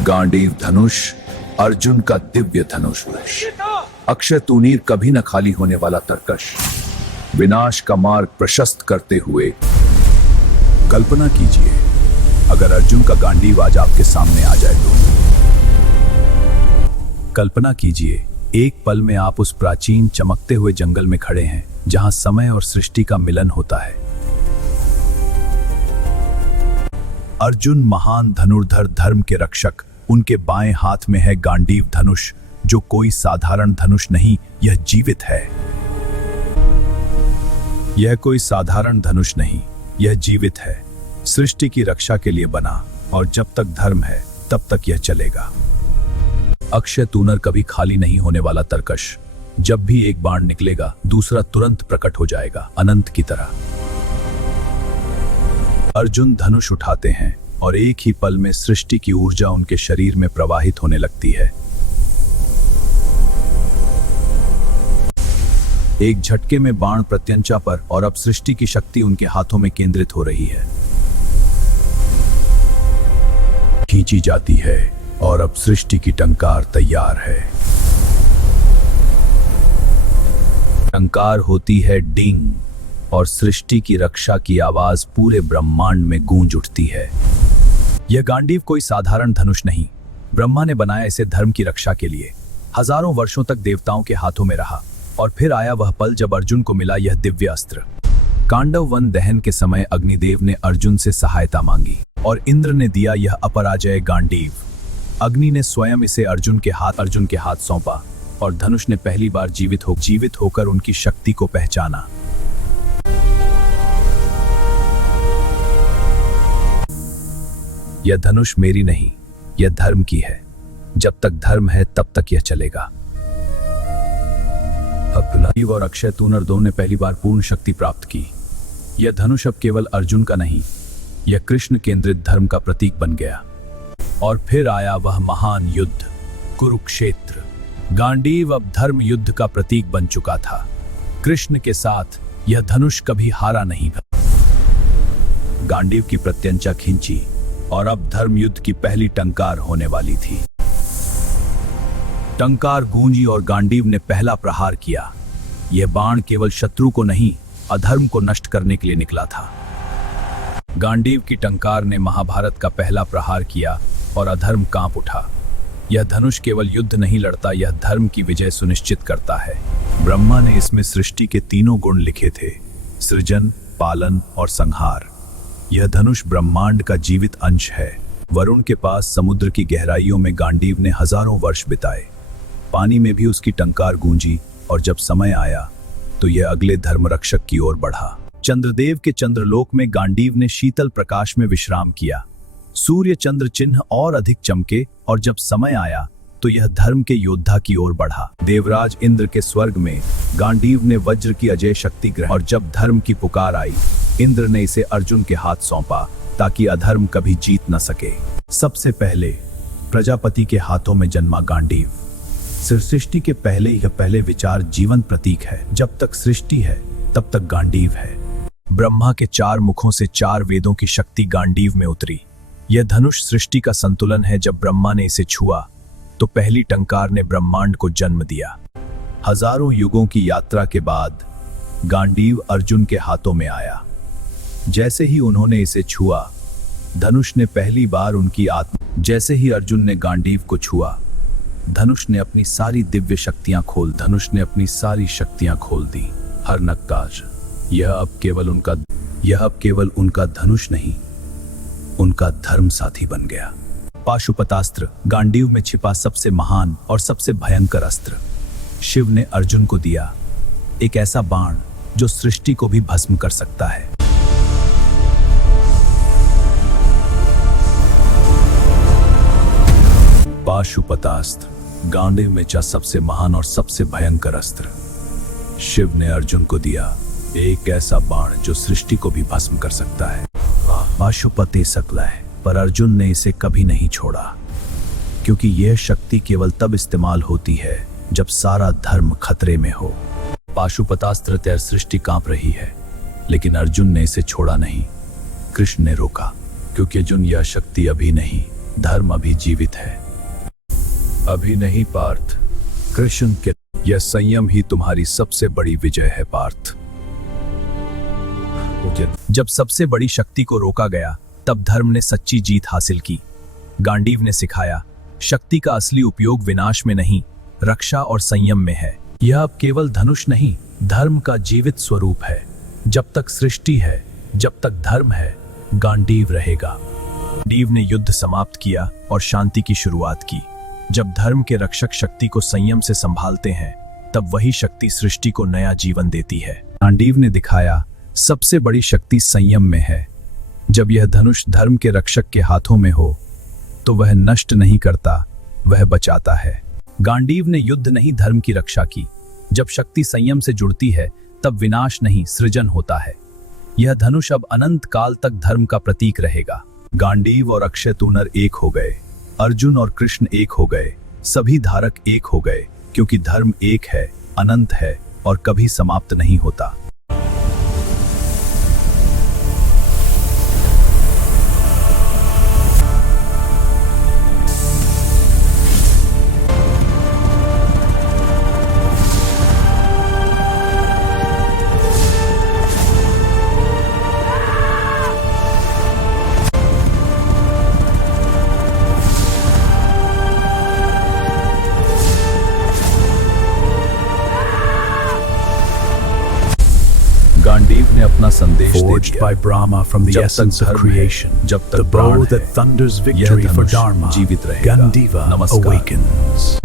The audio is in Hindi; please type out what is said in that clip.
गांडीव धनुष, अर्जुन का दिव्य धनुष। अक्षय तूनीर, कभी न खाली होने वाला तरकश, विनाश का मार्ग प्रशस्त करते हुए। कल्पना कीजिए अगर अर्जुन का गांडीव आज आपके सामने आ जाए तो। कल्पना कीजिए एक पल में आप उस प्राचीन चमकते हुए जंगल में खड़े हैं जहां समय और सृष्टि का मिलन होता है। अर्जुन महान धनुर्धर, धर्म के रक्षक, उनके बाएं हाथ में है गांडीव धनुष, जो कोई साधारण धनुष नहीं, यह जीवित है। यह कोई साधारण धनुष नहीं, यह जीवित है, सृष्टि की रक्षा के लिए बना, और जब तक धर्म है तब तक यह चलेगा। अक्षय तूनर, कभी खाली नहीं होने वाला तरकश, जब भी एक बाण निकलेगा दूसरा तुरंत प्रकट हो जाएगा, अनंत की तरह। अर्जुन धनुष उठाते हैं और एक ही पल में सृष्टि की ऊर्जा उनके शरीर में प्रवाहित होने लगती है। एक झटके में बाण प्रत्यंचा पर, और अब सृष्टि की शक्ति उनके हाथों में केंद्रित हो रही है, खींची जाती है, और अब सृष्टि की टंकार तैयार है। टंकार होती है डिंग, और सृष्टि की रक्षा की आवाज पूरे ब्रह्मांड में गूंज उठती है। यह गांडीव कोई साधारण धनुष नहीं, ब्रह्मा ने बनाया इसे धर्म की रक्षा के लिए। हजारों वर्षों तक देवताओं के हाथों में रहा, और फिर आया वह पल जब अर्जुन को मिला यह दिव्य अस्त्र। कांडव वन दहन के समय अग्निदेव ने अर्जुन से सहायता मांगी, और इंद्र ने दिया यह अपराजय गांडीव। अग्नि ने स्वयं इसे अर्जुन के हाथ सौंपा, और धनुष ने पहली बार जीवित होकर उनकी शक्ति को पहचाना। यह धनुष मेरी नहीं, यह धर्म की है। जब तक धर्म है तब तक यह चलेगा। अब और अक्षय तूनर दोनों ने पहली बार पूर्ण शक्ति प्राप्त की। यह धनुष अब केवल अर्जुन का नहीं, यह कृष्ण केंद्रित धर्म का प्रतीक बन गया। और फिर आया वह महान युद्ध, कुरुक्षेत्र। गांडीव अब धर्म युद्ध का प्रतीक बन चुका था। कृष्ण के साथ यह धनुष कभी हारा नहीं था। गांडीव की प्रत्यंचा खींची, और अब धर्म युद्ध की पहली टंकार होने वाली थी। टंकार गूंजी और गांडीव ने पहला प्रहार किया। यह बाण केवल शत्रु को नहीं, अधर्म को नष्ट करने के लिए निकला था। गांडीव की टंकार ने महाभारत का पहला प्रहार किया, और अधर्म कांप उठा। यह धनुष केवल युद्ध नहीं लड़ता, यह धर्म की विजय सुनिश्चित करता है। ब्रह्मा ने इसमें सृष्टि के तीनों गुण लिखे थे, सृजन, पालन और संहार। यह धनुष ब्रह्मांड का जीवित अंश है। वरुण के पास समुद्र की गहराइयों में गांडीव ने हजारों वर्ष बिताए। पानी में भी उसकी टंकार गूंजी, और जब समय आया तो यह अगले धर्म रक्षक की ओर बढ़ा। चंद्रदेव के चंद्रलोक में गांडीव ने शीतल प्रकाश में विश्राम किया। सूर्य चंद्र चिन्ह और अधिक चमके, और जब समय आया तो यह धर्म के योद्धा की ओर बढ़ा। देवराज इंद्र के स्वर्ग में गांडीव ने वज्र की अजय शक्ति ग्रहण, और जब धर्म की पुकार आई, इंद्र ने इसे अर्जुन के हाथ सौंपा, ताकि अधर्म कभी जीत न सके। सबसे पहले प्रजापति के हाथों में जन्मा गांडीव। सृष्टि के पहले विचार जीवन प्रतीक है। जब तक सृष्टि है तब तक गांडीव है। ब्रह्मा के 4 मुखों से 4 वेदों की शक्ति गांडीव में उतरी। यह धनुष सृष्टि का संतुलन है। जब ब्रह्मा ने इसे छुआ तो पहली टंकार ने ब्रह्मांड को जन्म दिया। हजारों युगों की यात्रा के बाद गांडीव अर्जुन के हाथों में आया। जैसे ही उन्होंने इसे छुआ, धनुष ने पहली बार उनकी आत्मा। जैसे ही अर्जुन ने गांडीव को छुआ, धनुष ने अपनी सारी दिव्य शक्तियां खोल दी। हर नक्काश, यह अब केवल उनका धनुष नहीं, उनका धर्म साथी बन गया। पाशुपतास्त्र, गांडीव में छिपा सबसे महान और सबसे भयंकर अस्त्र। शिव ने अर्जुन को दिया, एक ऐसा बाण जो सृष्टि को भी भस्म कर सकता है। पाशुपतास्त्र, गांडीव में छिपा सबसे महान और सबसे भयंकर अस्त्र। शिव ने अर्जुन को दिया, एक ऐसा बाण जो सृष्टि को भी भस्म कर सकता है। पाशुपति सकला है, पर अर्जुन ने इसे कभी नहीं छोड़ा, क्योंकि यह शक्ति केवल तब इस्तेमाल होती है जब सारा धर्म खतरे में हो। पाशुपतास्त्र तैर सृष्टि कांप रही है, लेकिन अर्जुन ने इसे छोड़ा नहीं। कृष्ण ने रोका, क्योंकि अर्जुन, यह शक्ति अभी नहीं, धर्म अभी जीवित है। अभी नहीं पार्थ, कृष्ण के यह संयम ही तुम्हारी सबसे बड़ी विजय है पार्थ। जब सबसे बड़ी शक्ति को रोका गया तब धर्म ने सच्ची जीत हासिल की। गांडीव ने सिखाया, शक्ति का असली उपयोग विनाश में नहीं, रक्षा और संयम में है। यह अब केवल धनुष नहीं, धर्म का जीवित स्वरूप है। जब तक सृष्टि है, जब तक धर्म है, गांडीव रहेगा। गांडीव ने युद्ध समाप्त किया और शांति की शुरुआत की। जब धर्म के रक्षक शक्ति को संयम से संभालते हैं, तब वही शक्ति सृष्टि को नया जीवन देती है। गांडीव ने दिखाया, सबसे बड़ी शक्ति संयम में है। जब यह धनुष धर्म के रक्षक के हाथों में हो, तो वह नष्ट नहीं करता, वह बचाता है। गांडीव ने युद्ध नहीं, धर्म की रक्षा की। जब शक्ति संयम से जुड़ती है, तब विनाश नहीं, सृजन होता है। यह धनुष अब अनंत काल तक धर्म का प्रतीक रहेगा। गांडीव और अक्षय तूणर एक हो गए, अर्जुन और कृष्ण एक हो गए, सभी धारक एक हो गए, क्योंकि धर्म एक है, अनंत है और कभी समाप्त नहीं होता। गांडीव ने अपना संदेश दे Forged दिया। by Brahma from the जब तक essence of धर्म है, creation, जब तक the प्राण bow है, that thunders यह victory for धनुष Dharma, जीवित रहेगा। Gandiva नमस्कार। awakens.